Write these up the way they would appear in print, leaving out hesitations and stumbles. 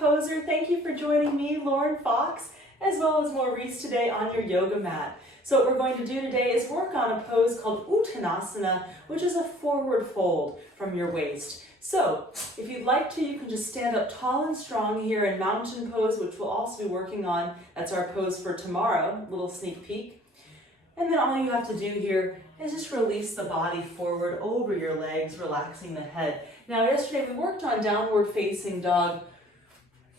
Poser. Thank you for joining me, Lauren Fox, as well as Maurice today on your yoga mat. So what we're going to do today is work on a pose called Uttanasana, which is a forward fold from your waist. So if you'd like to, you can just stand up tall and strong here in mountain pose, which we'll also be working on. That's our pose for tomorrow, little sneak peek. And then all you have to do here is just release the body forward over your legs, relaxing the head. Now yesterday we worked on downward facing dog.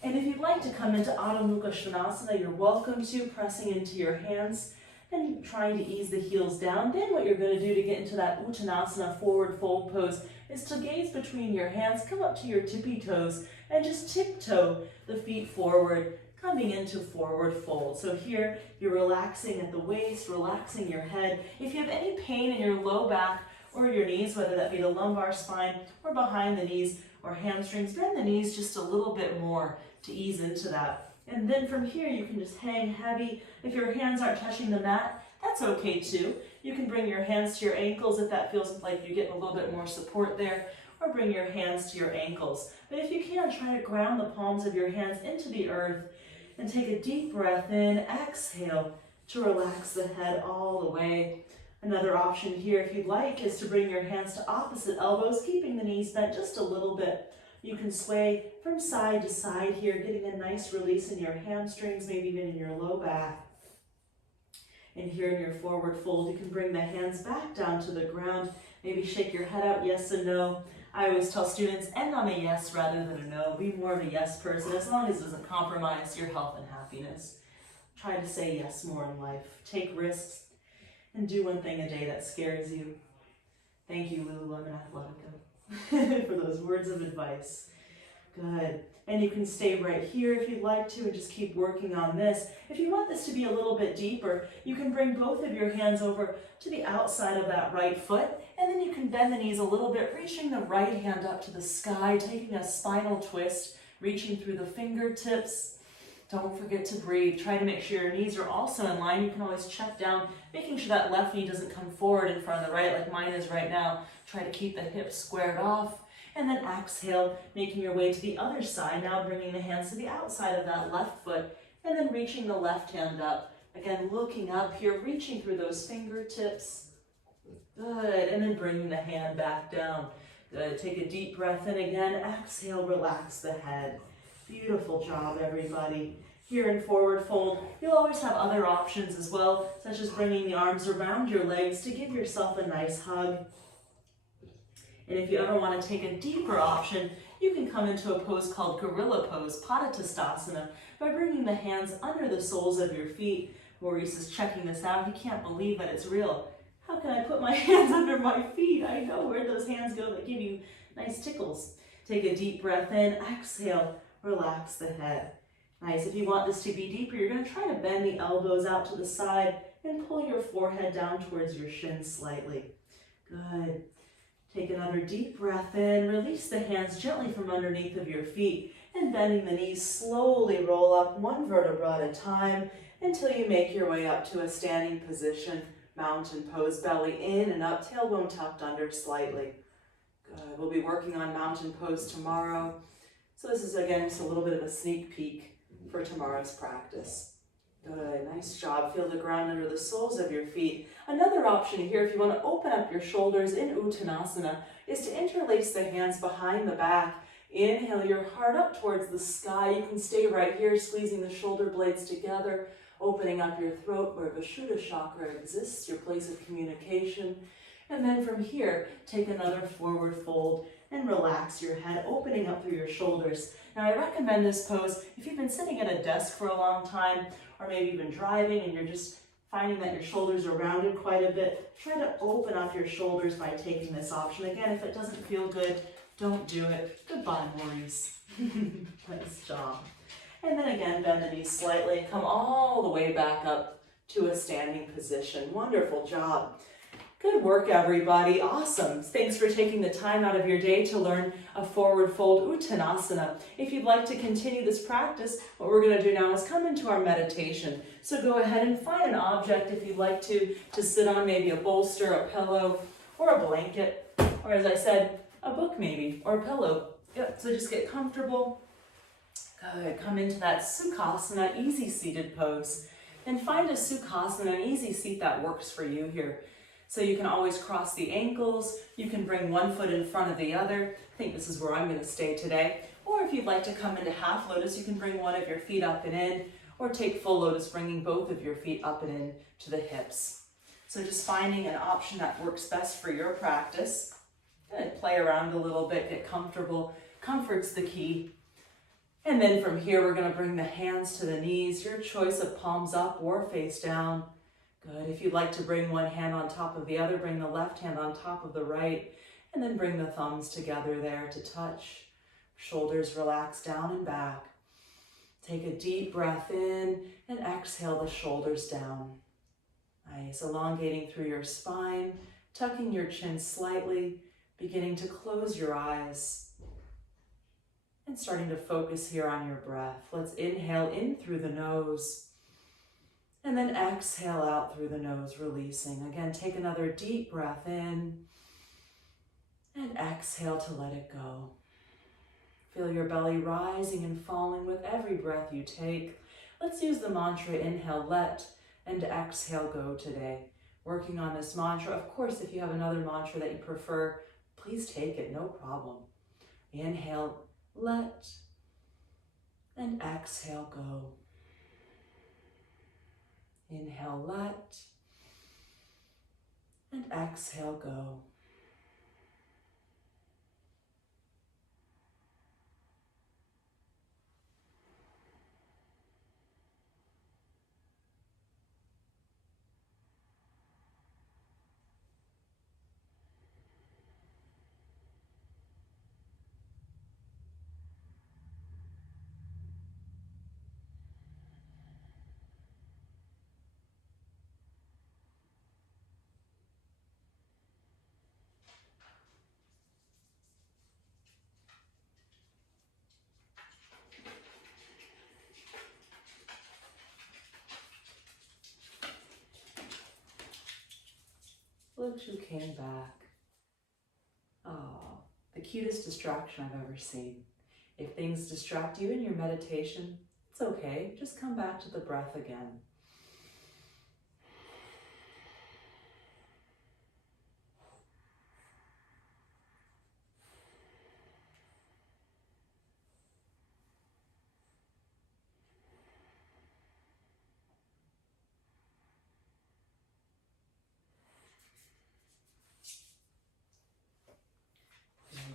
And if you'd like to come into Adho Mukha Svanasana, you're welcome to, pressing into your hands and trying to ease the heels down. Then what you're going to do to get into that Uttanasana forward fold pose is to gaze between your hands, come up to your tippy toes, and just tiptoe the feet forward, coming into forward fold. So here you're relaxing at the waist, relaxing your head. If you have any pain in your low back or your knees, whether that be the lumbar spine or behind the knees or hamstrings, bend the knees just a little bit more to ease into that. And then from here you can just hang heavy. If your hands aren't touching the mat, that's okay too. You can bring your hands to your ankles if that feels like you get a little bit more support there, or bring your hands to your ankles. But if you can, try to ground the palms of your hands into the earth and take a deep breath in. Exhale to relax the head all the way. Another option here, if you'd like, is to bring your hands to opposite elbows, keeping the knees bent just a little bit. You can sway from side to side here, getting a nice release in your hamstrings, maybe even in your low back. And here in your forward fold, you can bring the hands back down to the ground. Maybe shake your head out, yes and no. I always tell students, end on a yes rather than a no. Be more of a yes person, as long as it doesn't compromise your health and happiness. Try to say yes more in life. Take risks and do one thing a day that scares you. Thank you, Lululemon Athletica, for those words of advice. Good. And you can stay right here if you'd like to and just keep working on this. If you want this to be a little bit deeper, you can bring both of your hands over to the outside of that right foot, and then you can bend the knees a little bit, reaching the right hand up to the sky, taking a spinal twist, reaching through the fingertips. Don't forget to breathe. Try to make sure your knees are also in line. You can always check down, making sure that left knee doesn't come forward in front of the right like mine is right now. Try to keep the hips squared off. And then exhale, making your way to the other side. Now bringing the hands to the outside of that left foot, and then reaching the left hand up. Again, looking up here, reaching through those fingertips. Good. And then bringing the hand back down. Good. Take a deep breath in again. Exhale, relax the head. Beautiful job, everybody. Here in forward fold, you'll always have other options as well, such as bringing the arms around your legs to give yourself a nice hug. And if you ever want to take a deeper option, you can come into a pose called Gorilla Pose, Padottasana, by bringing the hands under the soles of your feet. Maurice is checking this out. He can't believe that it's real. How can I put my hands under my feet? I know where those hands go that give you nice tickles. Take a deep breath in, exhale, relax the head. Nice. If you want this to be deeper, you're going to try to bend the elbows out to the side and pull your forehead down towards your shins slightly. Good. Take another deep breath in, release the hands gently from underneath of your feet, and bending the knees, slowly roll up one vertebra at a time until you make your way up to a standing position, mountain pose, belly in and up, tailbone tucked under slightly. Good. We'll be working on mountain pose tomorrow. So this is, again, just a little bit of a sneak peek for tomorrow's practice. Good, nice job. Feel the ground under the soles of your feet. Another option here, if you want to open up your shoulders in Uttanasana, is to interlace the hands behind the back. Inhale your heart up towards the sky. You can stay right here, squeezing the shoulder blades together, opening up your throat where Vishuddha chakra exists, your place of communication. And then from here, take another forward fold and relax your head, opening up through your shoulders. Now I recommend this pose if you've been sitting at a desk for a long time, or maybe you've been driving and you're just finding that your shoulders are rounded quite a bit. Try to open up your shoulders by taking this option. Again, if it doesn't feel good, don't do it. Goodbye, Maurice. Nice job. And then again, bend the knees slightly and come all the way back up to a standing position. Wonderful job. Good work, everybody. Awesome. Thanks for taking the time out of your day to learn a forward fold Uttanasana. If you'd like to continue this practice, what we're going to do now is come into our meditation. So go ahead and find an object if you'd like to sit on, maybe a bolster, a pillow, or a blanket, or as I said, a book maybe, or a pillow. Yep. So just get comfortable. Good. Come into that Sukhasana, easy seated pose. And find a Sukhasana, an easy seat that works for you here. So you can always cross the ankles. You can bring one foot in front of the other. I think this is where I'm going to stay today. Or if you'd like to come into half lotus, you can bring one of your feet up and in. Or take full lotus, bringing both of your feet up and in to the hips. So just finding an option that works best for your practice. Good. Play around a little bit, get comfortable. Comfort's the key. And then from here, we're going to bring the hands to the knees. Your choice of palms up or face down. Good. If you'd like to bring one hand on top of the other, bring the left hand on top of the right. And then bring the thumbs together there to touch. Shoulders relax down and back. Take a deep breath in and exhale the shoulders down. Nice. Elongating through your spine, tucking your chin slightly, beginning to close your eyes. And starting to focus here on your breath. Let's inhale in through the nose. And then exhale out through the nose, releasing. Again, take another deep breath in. And exhale to let it go. Feel your belly rising and falling with every breath you take. Let's use the mantra, inhale, let, and exhale, go today. Working on this mantra. Of course, if you have another mantra that you prefer, please take it, no problem. Inhale, let, and exhale, go. Inhale, let, and exhale, go. Look who came back. Oh, the cutest distraction I've ever seen. If things distract you in your meditation, it's okay. Just come back to the breath again.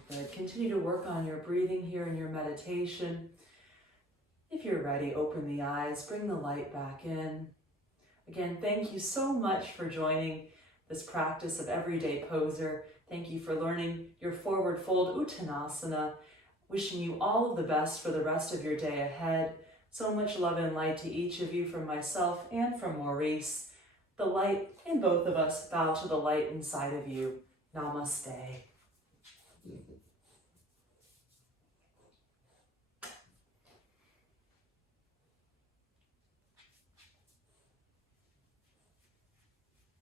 Good. Continue to work on your breathing here in your meditation. If you're ready, open the eyes, bring the light back in. Again, thank you so much for joining this practice of Everyday Poser. Thank you for learning your forward fold Uttanasana. Wishing you all of the best for the rest of your day ahead. So much love and light to each of you from myself and from Maurice. The light in both of us, bow to the light inside of you. Namaste.